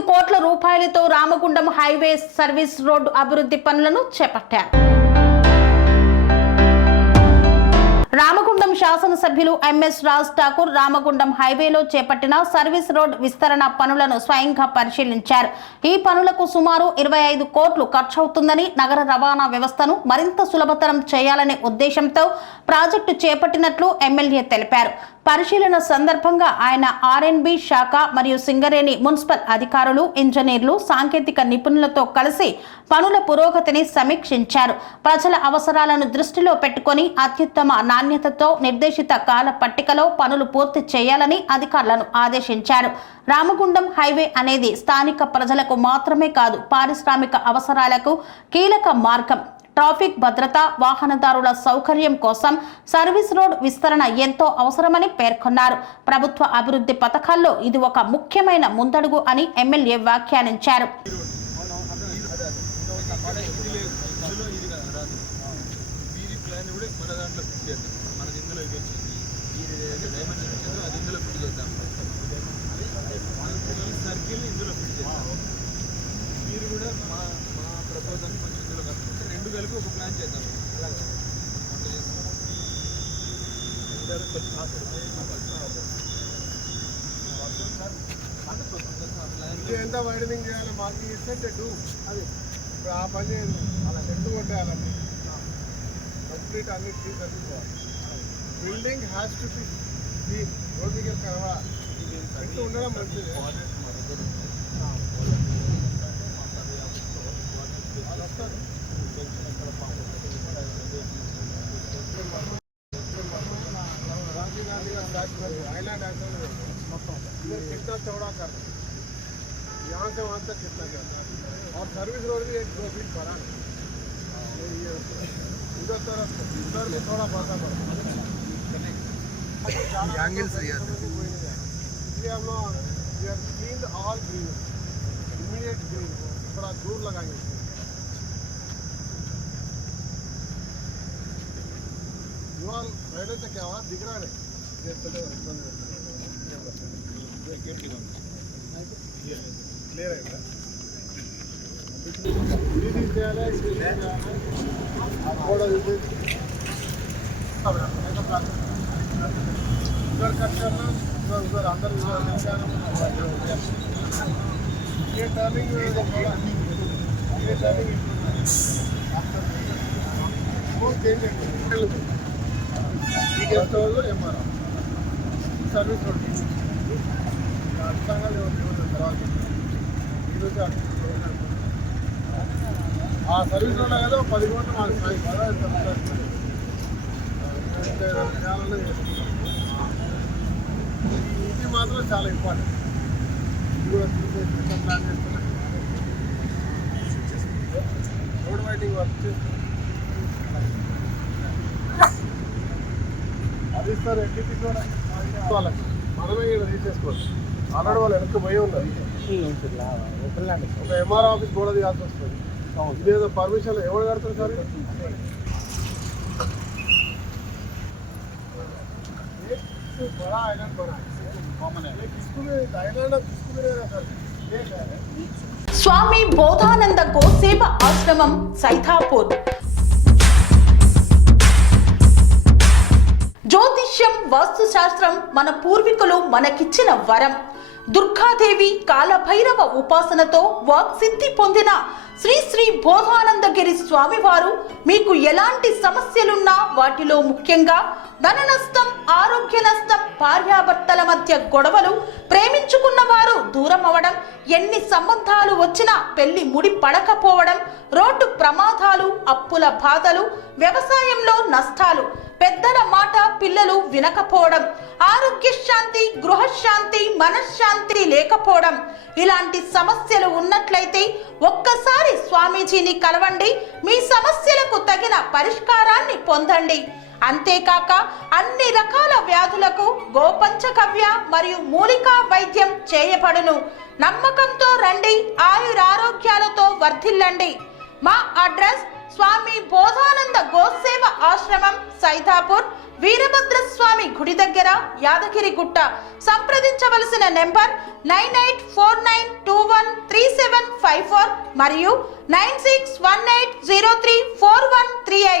25 కోట్ల రూపాయలతో Ramagundam highway service road అభివృద్ధి పనులను చేపట్టారు. రామగుండం శాసనసభ్యులు ఎంఎస్ రాజ్ ఠాకూర్ రామగుండం హైవేలో చేపట్టిన సర్వీస్ రోడ్ విస్తరణ పనులను స్వయంగా పరిశీలించారు. ఈ పనులకు సుమారు 25 కోట్లు ఖర్చవుతుందని, నగర రవాణా వ్యవస్థను మరింత సులభతరం చేయాలనే ఉద్దేశంతో ప్రాజెక్టు చేపట్టినట్లు ఎమ్మెల్యే తెలిపారు. పరిశీలన సందర్భంగా ఆయన ఆర్ఎన్బి శాఖ మరియు సింగరేణి మున్సిపల్ అధికారులు, ఇంజనీర్లు, సాంకేతిక నిపుణులతో కలిసి పనుల పురోగతిని సమీక్షించారు. ప్రజల అవసరాలను దృష్టిలో పెట్టుకుని అత్యుత్తమ నాణ్యతతో నిర్దేశిత కాల పట్టికలో పనులు పూర్తి చేయాలని అధికారులను ఆదేశించారు. రామగుండం హైవే అనేది స్థానిక ప్రజలకు మాత్రమే కాదు, పారిశ్రామిక అవసరాలకు కీలక మార్గం. ట్రాఫిక్ భద్రత, వాహనదారుల సౌకర్యం కోసం సర్వీస్ రోడ్ విస్తరణ ఎంతో అవసరమని పేర్కొన్నారు. ప్రభుత్వ అభివృద్ధి పథకాల్లో ఇది ఒక ముఖ్యమైన ముందడుగు అని ఎమ్మెల్యే వ్యాఖ్యానించారు. కలిపి ఒక ప్లాన్ చేద్దాం. ఎంత వైడనింగ్ చేయాలి, మార్కింగ్ ఇస్తే చెట్టు అది ఇప్పుడు ఆ పని అలా చెట్టు కొట్టేయాలండి. కంప్లీట్ అన్ని ట్రీస్ అట్టుకోవాలి. Building has to be clean. రోడ్డుకి కనబడాలి. చెట్టు ఉండడం మంచిది. आइलैंड इधर कितना चौड़ा कर यहाँ से वहाँ तक कितना क्या और सर्विस रोड भी 1-2 फीट बड़ा है. उधर तरफ उधर में थोड़ा बड़ा एंगल सही है. इसलिए हम लोग clean all green immediate green थोड़ा दूर लगाएंगे. युवा पहले से क्या हुआ दिख रहा है क्लियर है. उधर कट करना उधर अंदर ये टर्निंग ये टर्निंग वो change guest house MRO service road అర్థంగా తర్వాత ఈరోజు ఆ సర్వీస్ రోడ్ కదా 10 కోట్లు మాకు ఇది మాత్రం చాలా ఇంపార్టెంట్. ఇది కూడా చూసే ప్లాన్ చేస్తున్నా. రోడ్ వైడింగ్ వర్క్ అది సార్ ఎన్టీపీ కూడా వాళ్ళకి మనమే ఇక్కడ తీసేసుకోవచ్చు. ఆల్రెడీ వాళ్ళు వెనక్కి పోయి ఉన్నారు. ఒక ఎంఆర్ ఆఫీస్ కూడా తీయాల్సి వస్తుంది. ఇదేదో పర్మిషన్ ఎవరు కడతారు సార్? बड़ा आइलैंड बना है, कॉमन है. आइलैंड किसको सर? స్వామి బోధానంద గోసేవ ఆశ్రమం సైథాపూర్. జ్యోతిష్యం, వాస్తుశాస్త్రం మన పూర్వీకులు మనకిచ్చిన వరం. దుర్గాదేవి, కాలభైరవ ఉపాసనతో వాక్సిద్ధి పొందిన శ్రీ శ్రీ బోధానందగిరి స్వామివారు మీకు ఎలాంటి సమస్యలున్నా, వాటిలో ముఖ్యంగా ధన నష్టం, ఆరోగ్య నష్టం, భార్యాభర్తల మధ్య గొడవలు, ప్రేమించుకున్న వారు దూరం అవడం, ఎన్ని సంబంధాలు వచ్చినా పెళ్లి ముడి పడకపోవడం, రోడ్డు ప్రమాదాలు, అప్పుల బాధలు, వ్యవసాయంలో నష్టాలు, పెద్దల మాట పిల్లలు వినకపోవడం, ఆరోగ్య శాంతి, గృహశాంతి, మనశ్శాంతి లేకపోవడం, ఇలాంటి సమస్యలు ఉన్నట్లయితే ఒక్కసారి స్వామీజీని కలవండి. మీ సమస్యలకు తగిన పరిష్కారాన్ని పొందండి. అంతేకాక అన్ని రకాల వ్యాధులకు గోపంచకవ్య మరియు మూలికా వైద్యం చేయబడును. నమ్మకంతో రండి, ఆయురారోగ్యాలతో వర్ధిల్లండి. మా అడ్రస్ స్వామి బోధానంద గోసేవ ఆశ్రమం, సైథాపూర్, వీరభద్రస్వామి గుడి దగ్గర, యాదగిరిగుట్ట. సంప్రదించవలసిన నెంబర్ 984921 9654 మరియు 9618034138.